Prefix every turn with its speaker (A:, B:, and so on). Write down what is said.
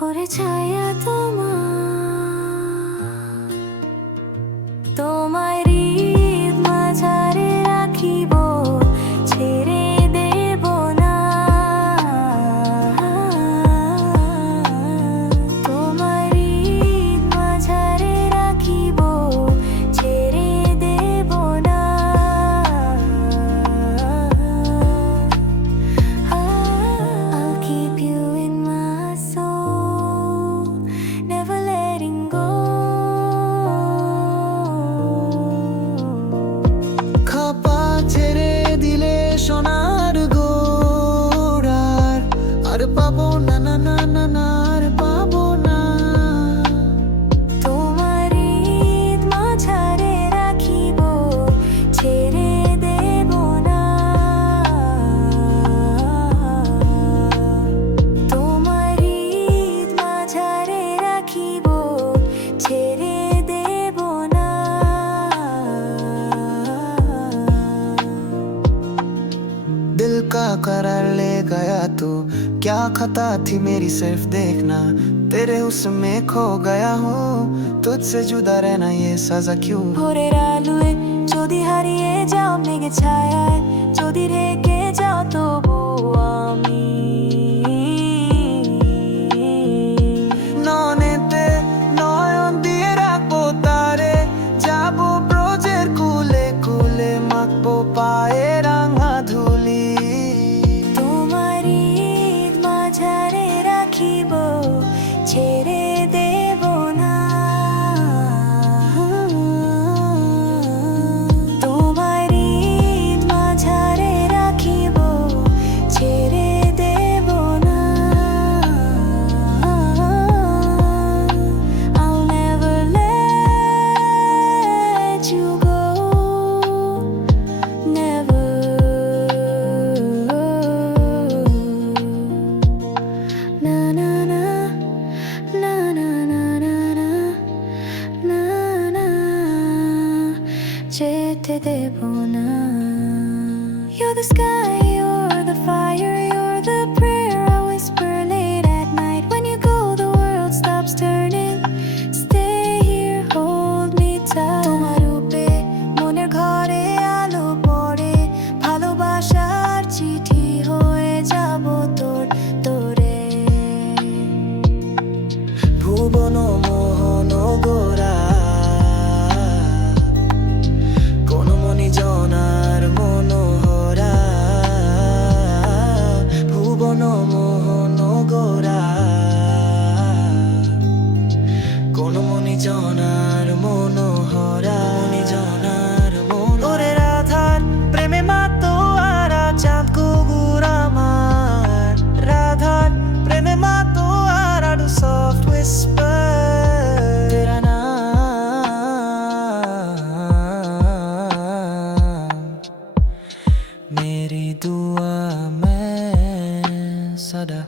A: ওরে ছায়া তোমার
B: का करार ले गया तू क्या खता थी मेरी सिर्फ़ देखना? तेरे उसमें खो गया हूँ, तुझसे जुदा रहना ये सजा क्यों?
A: ভোরে আলোয় যদি হারিয়ে যাও মেঘে ছায়ায় যদি के जाओ तो You're the sky.
B: ਮੇਰੀ ਦੁਆ ਮੈਂ ਸਦਾ